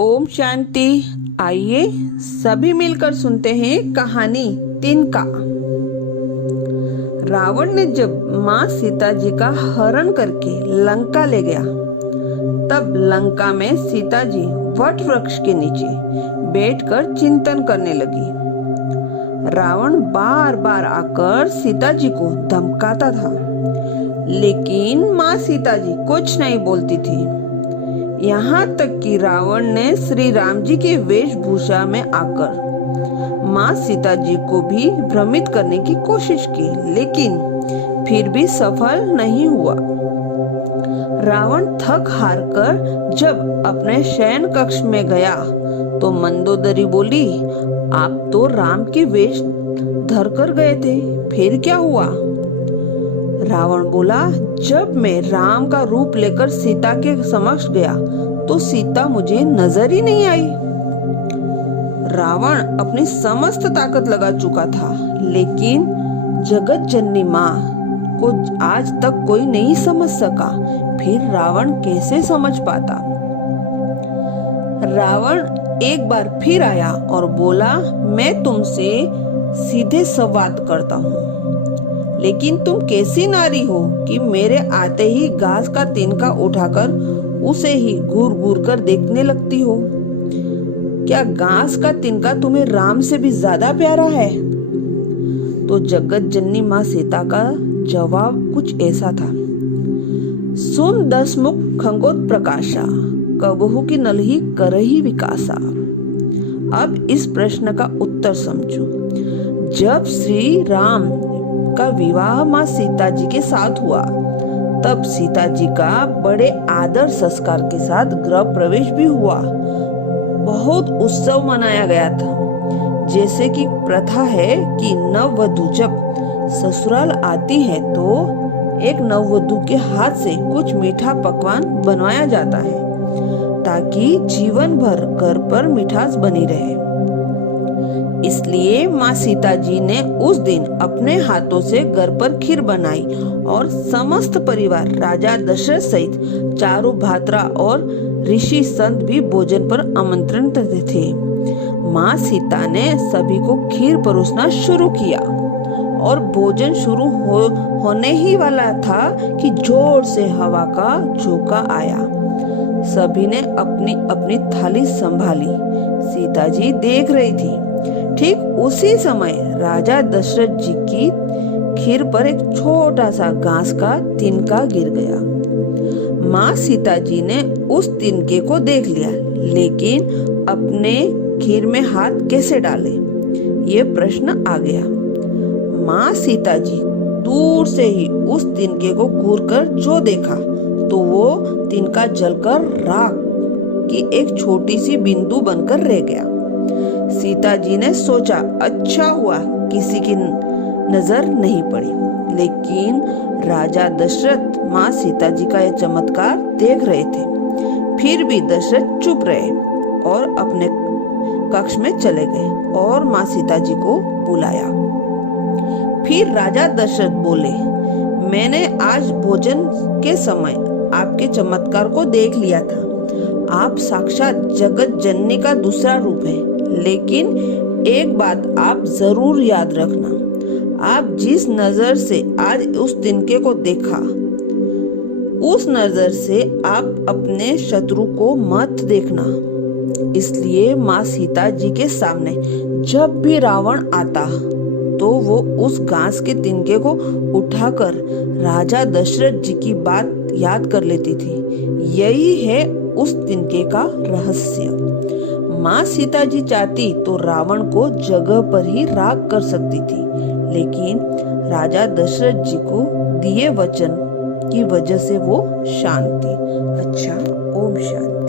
ओम शांति। आइए सभी मिलकर सुनते हैं कहानी तिनका। रावण ने जब माँ सीता जी का हरण करके लंका ले गया, तब लंका में सीता जी वट वृक्ष के नीचे बैठकर चिंतन करने लगी। रावण बार बार आकर सीता जी को धमकाता था, लेकिन माँ सीता जी कुछ नहीं बोलती थी। यहाँ तक कि रावण ने श्री राम जी के वेशभूषा में आकर माँ सीता जी को भी भ्रमित करने की कोशिश की, लेकिन फिर भी सफल नहीं हुआ। रावण थक हार कर जब अपने शयन कक्ष में गया तो मंदोदरी बोली, आप तो राम के वेश धर कर गए थे, फिर क्या हुआ? रावण बोला, जब मैं राम का रूप लेकर सीता के समक्ष गया तो सीता मुझे नजर ही नहीं आई। रावण अपनी समस्त ताकत लगा चुका था, लेकिन जगत जननी माँ को आज तक कोई नहीं समझ सका। फिर रावण कैसे समझ पाता? रावण एक बार फिर आया और बोला, मैं तुमसे सीधे संवाद करता हूँ, लेकिन तुम कैसी नारी हो कि मेरे आते ही घास का तिनका उठाकर उसे ही घूर घूर कर देखने लगती हो? क्या घास का तिनका तुम्हें राम से भी ज्यादा प्यारा है? तो जगत जननी माँ सीता का जवाब कुछ ऐसा था, सुन दसमुख खंगोत प्रकाशा, कबहू की नलही करही विकासा। अब इस प्रश्न का उत्तर समझो। जब श्री राम का विवाह माँ सीता जी के साथ हुआ, तब सीता जी का बड़े आदर संस्कार के साथ गृह प्रवेश भी हुआ। बहुत उत्सव मनाया गया था। जैसे कि प्रथा है कि नववधू जब ससुराल आती है तो एक नववधू के हाथ से कुछ मीठा पकवान बनवाया जाता है, ताकि जीवन भर घर पर मिठास बनी रहे। इसलिए माँ सीता जी ने उस दिन अपने हाथों से घर पर खीर बनाई और समस्त परिवार राजा दशरथ सहित चारों भ्राता और ऋषि संत भी भोजन पर आमंत्रित थे। माँ सीता ने सभी को खीर परोसना शुरू किया और भोजन शुरू होने ही वाला था कि जोर से हवा का झोंका आया। सभी ने अपनी अपनी थाली संभाली। सीता जी देख रही थी। ठीक उसी समय राजा दशरथ जी की खीर पर एक छोटा सा घास का तिनका गिर गया। माँ सीता जी ने उस तिनके को देख लिया, लेकिन अपने खीर में हाथ कैसे डाले, ये प्रश्न आ गया। माँ सीता जी दूर से ही उस तिनके को घूरकर जो देखा तो वो तिनका जलकर राख की एक छोटी सी बिंदु बनकर रह गया। सीता जी ने सोचा, अच्छा हुआ किसी की नजर नहीं पड़ी। लेकिन राजा दशरथ माँ सीता जी का यह चमत्कार देख रहे थे। फिर भी दशरथ चुप रहे और अपने कक्ष में चले गए और माँ सीता जी को बुलाया। फिर राजा दशरथ बोले, मैंने आज भोजन के समय आपके चमत्कार को देख लिया था। आप साक्षात जगत जननी का दूसरा रूप है, लेकिन एक बात आप जरूर याद रखना, आप जिस नजर से आज उस तिनके को देखा, उस नजर से आप अपने शत्रु को मत देखना। इसलिए माँ सीता जी के सामने जब भी रावण आता तो वो उस घास के तिनके को उठाकर राजा दशरथ जी की बात याद कर लेती थी। यही है उस तिनके का रहस्य। माँ सीता जी चाहती तो रावण को जगह पर ही राख कर सकती थी, लेकिन राजा दशरथ जी को दिए वचन की वजह से वो शांत थी। अच्छा, ओम शांति।